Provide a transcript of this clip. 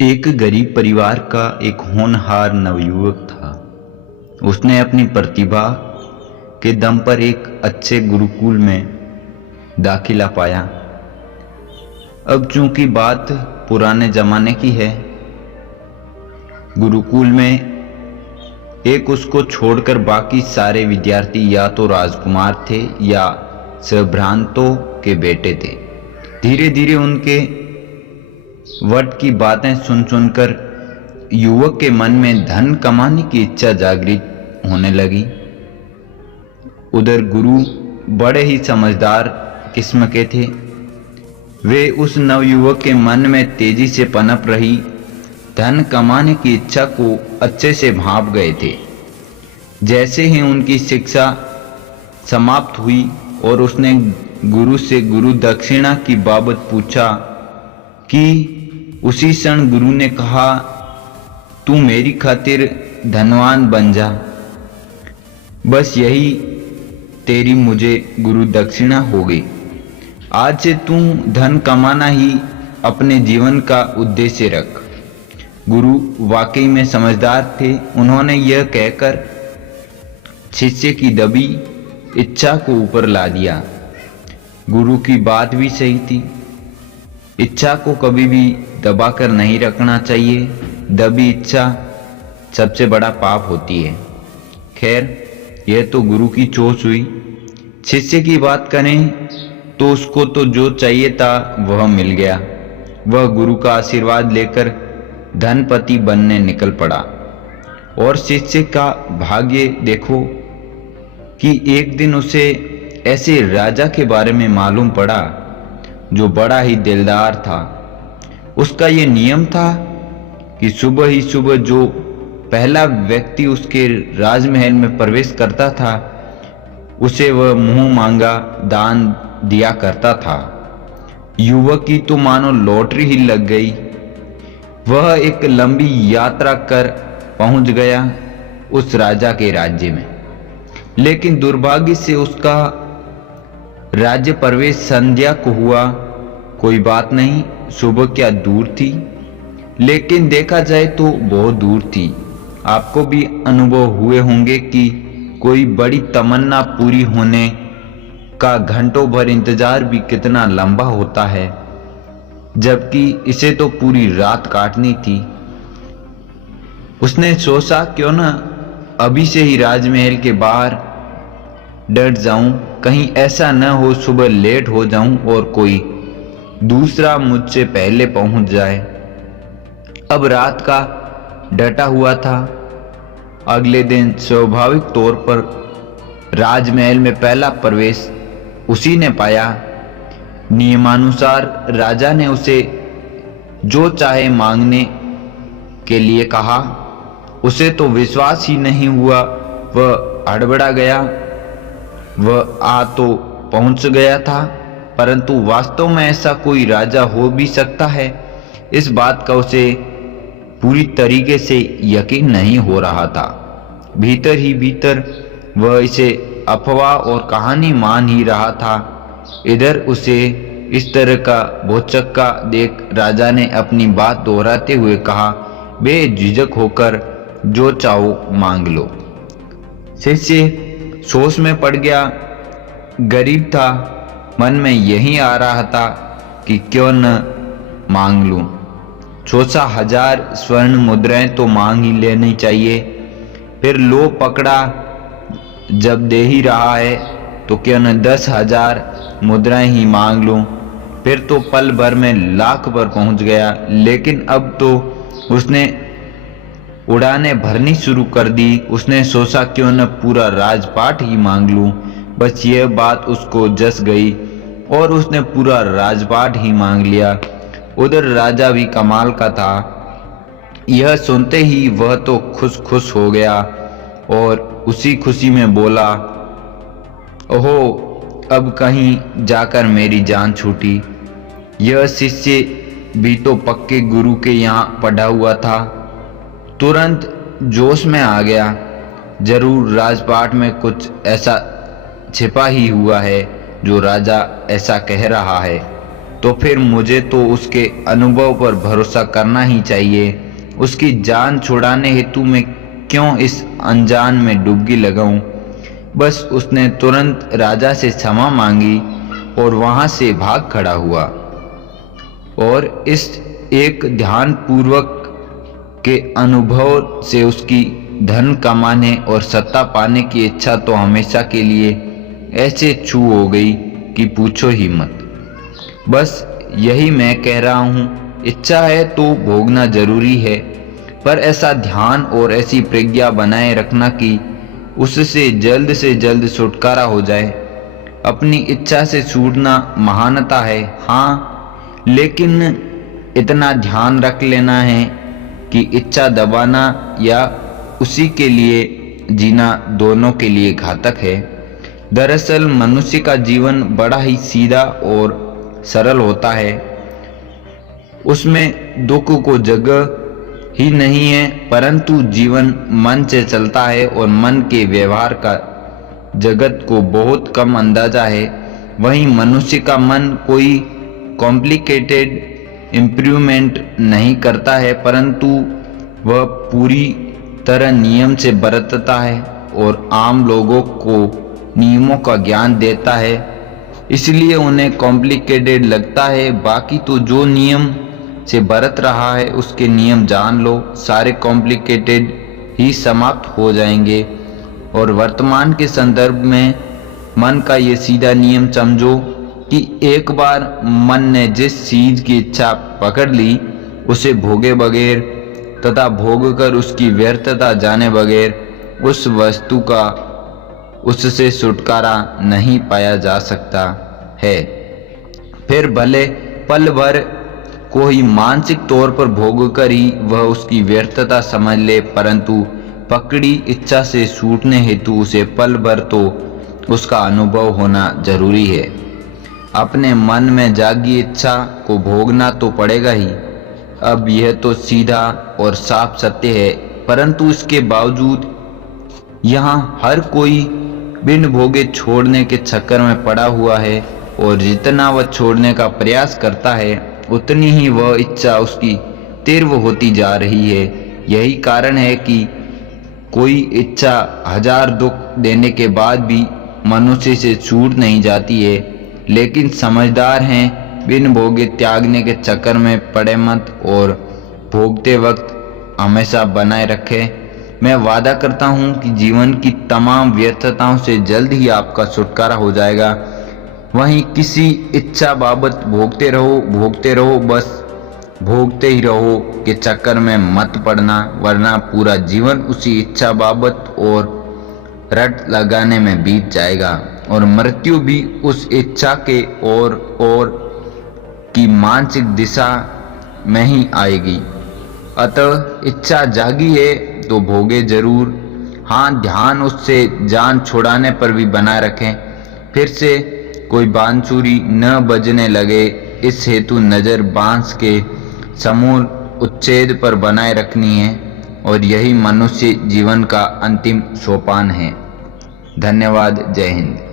एक गरीब परिवार का एक होनहार नवयुवक था। उसने अपनी प्रतिभा के दम पर एक अच्छे गुरुकुल में दाखिला पाया। अब चूंकि बात पुराने जमाने की है, गुरुकुल में एक उसको छोड़कर बाकी सारे विद्यार्थी या तो राजकुमार थे या संभ्रांतों के बेटे थे। धीरे धीरे उनके वट की बातें सुन सुनकर युवक के मन में धन कमाने की इच्छा जागृत होने लगी। उधर गुरु बड़े ही समझदार किस्म के थे। वे उस नवयुवक के मन में तेजी से पनप रही धन कमाने की इच्छा को अच्छे से भांप गए थे। जैसे ही उनकी शिक्षा समाप्त हुई और उसने गुरु से गुरु दक्षिणा की बाबत पूछा कि उसी क्षण गुरु ने कहा, तू मेरी खातिर धनवान बन जा, बस यही तेरी मुझे गुरु दक्षिणा हो गई। आज से तू धन कमाना ही अपने जीवन का उद्देश्य रख। गुरु वाकई में समझदार थे। उन्होंने यह कहकर शिष्य की दबी इच्छा को ऊपर ला दिया। गुरु की बात भी सही थी। इच्छा को कभी भी दबाकर नहीं रखना चाहिए। दबी इच्छा सबसे बड़ा पाप होती है। खैर, यह तो गुरु की चोट हुई। शिष्य की बात करें तो उसको तो जो चाहिए था वह मिल गया। वह गुरु का आशीर्वाद लेकर धनपति बनने निकल पड़ा। और शिष्य का भाग्य देखो कि एक दिन उसे ऐसे राजा के बारे में मालूम पड़ा जो बड़ा ही दिलदार था। उसका ये नियम था कि सुबह ही सुबह जो पहला व्यक्ति उसके राजमहल में प्रवेश करता था उसे वह मुंह मांगा दान दिया करता था। युवक की तो मानो लॉटरी ही लग गई। वह एक लंबी यात्रा कर पहुंच गया उस राजा के राज्य में। लेकिन दुर्भाग्य से उसका राज्य प्रवेश संध्या को हुआ। कोई बात नहीं, सुबह क्या दूर थी, लेकिन देखा जाए तो बहुत दूर थी। आपको भी अनुभव हुए होंगे कि कोई बड़ी तमन्ना पूरी होने का घंटों भर इंतजार भी कितना लंबा होता है, जबकि इसे तो पूरी रात काटनी थी। उसने सोचा क्यों ना अभी से ही राजमहल के बाहर डट जाऊं, कहीं ऐसा न हो सुबह लेट हो जाऊं और कोई दूसरा मुझसे पहले पहुंच जाए। अब रात का डटा हुआ था। अगले दिन स्वाभाविक तौर पर राजमहल में पहला प्रवेश उसी ने पाया। नियमानुसार राजा ने उसे जो चाहे मांगने के लिए कहा। उसे तो विश्वास ही नहीं हुआ। वह हड़बड़ा गया। वह आ तो पहुंच गया था, परंतु वास्तव में ऐसा कोई राजा हो भी सकता है, इस बात का उसे पूरी तरीके से यकीन नहीं हो रहा था। भीतर ही भीतर वह इसे अफवाह और कहानी मान ही रहा था। इधर उसे इस तरह का भौचक्का देख राजा ने अपनी बात दोहराते हुए कहा, बेझिझक होकर जो चाहो मांग लो। शिष्य सोच में पड़ गया। गरीब था, मन में यही आ रहा था कि क्यों न मांग लूं। सोचा 1000 स्वर्ण मुद्राएं तो मांग ही लेनी चाहिए। फिर लो पकड़ा, जब दे ही रहा है तो क्यों न 10,000 मुद्राएं ही मांग लूं। फिर तो पल भर में लाख पर पहुंच गया। लेकिन अब तो उसने उड़ानें भरनी शुरू कर दी। उसने सोचा क्यों न पूरा राजपाट ही मांग लूं। बस यह बात उसको जस गई और उसने पूरा राजपाट ही मांग लिया। उधर राजा भी कमाल का था। यह सुनते ही वह तो खुश हो गया और उसी खुशी में बोला, ओहो, अब कहीं जाकर मेरी जान छूटी। यह शिष्य भी तो पक्के गुरु के यहाँ पढ़ा हुआ था। तुरंत जोश में आ गया। जरूर राजपाट में कुछ ऐसा छिपा ही हुआ है जो राजा ऐसा कह रहा है। तो फिर मुझे तो उसके अनुभव पर भरोसा करना ही चाहिए। उसकी जान छुड़ाने हेतु मैं क्यों इस अनजान में डुबकी लगाऊं। बस उसने तुरंत राजा से क्षमा मांगी और वहां से भाग खड़ा हुआ। और इस एक ध्यान पूर्वक के अनुभव से उसकी धन कमाने और सत्ता पाने की इच्छा तो हमेशा के लिए ऐसे छू हो गई कि पूछो ही मत। बस यही मैं कह रहा हूँ, इच्छा है तो भोगना जरूरी है, पर ऐसा ध्यान और ऐसी प्रज्ञा बनाए रखना कि उससे जल्द से जल्द छुटकारा हो जाए। अपनी इच्छा से छूटना महानता है, हाँ, लेकिन इतना ध्यान रख लेना है कि इच्छा दबाना या उसी के लिए जीना दोनों के लिए घातक है। दरअसल मनुष्य का जीवन बड़ा ही सीधा और सरल होता है। उसमें दुख को जगह ही नहीं है, परंतु जीवन मन से चलता है और मन के व्यवहार का जगत को बहुत कम अंदाजा है। वहीं मनुष्य का मन कोई कॉम्प्लिकेटेड इम्प्रूवमेंट नहीं करता है, परंतु वह पूरी तरह नियम से बरतता है और आम लोगों को नियमों का ज्ञान देता है, इसलिए उन्हें कॉम्प्लिकेटेड लगता है। बाकी तो जो नियम से बरत रहा है उसके नियम जान लो, सारे कॉम्प्लिकेटेड ही समाप्त हो जाएंगे। और वर्तमान के संदर्भ में मन का ये सीधा नियम समझो कि एक बार मन ने जिस चीज की इच्छा पकड़ ली उसे भोगे बगैर तथा भोग कर उसकी व्यर्थता जाने बगैर उस वस्तु का उससे छुटकारा नहीं पाया जा सकता है। फिर भले पल भर को ही मानसिक तौर पर भोग कर ही वह उसकी व्यर्थता समझ ले, परंतु पकड़ी इच्छा से छूटने हेतु उसे पल भर तो उसका अनुभव होना जरूरी है। अपने मन में जागी इच्छा को भोगना तो पड़ेगा ही। अब यह तो सीधा और साफ सत्य है, परंतु इसके बावजूद यहाँ हर कोई बिन भोगे छोड़ने के चक्कर में पड़ा हुआ है, और जितना वह छोड़ने का प्रयास करता है उतनी ही वह इच्छा उसकी तीव्र होती जा रही है। यही कारण है कि कोई इच्छा हजार दुख देने के बाद भी मनुष्य से छूट नहीं जाती है। लेकिन समझदार हैं, बिन भोगे त्यागने के चक्कर में पड़े मत और भोगते वक्त हमेशा बनाए रखें। मैं वादा करता हूँ कि जीवन की तमाम व्यर्थताओं से जल्द ही आपका छुटकारा हो जाएगा। वहीं किसी इच्छा बाबत भोगते रहो, बस भोगते ही रहो के चक्कर में मत पड़ना, वरना पूरा जीवन उसी इच्छा बाबत और रट लगाने में बीत जाएगा और मृत्यु भी उस इच्छा के और की मानसिक दिशा में ही आएगी। अतः इच्छा जागी है तो भोगे जरूर, हाँ, ध्यान उससे जान छुड़ाने पर भी बनाए रखें। फिर से कोई बांसुरी न बजने लगे, इस हेतु नजर बांस के समूल उच्छेद पर बनाए रखनी है, और यही मनुष्य जीवन का अंतिम सोपान है। धन्यवाद। जय हिंद।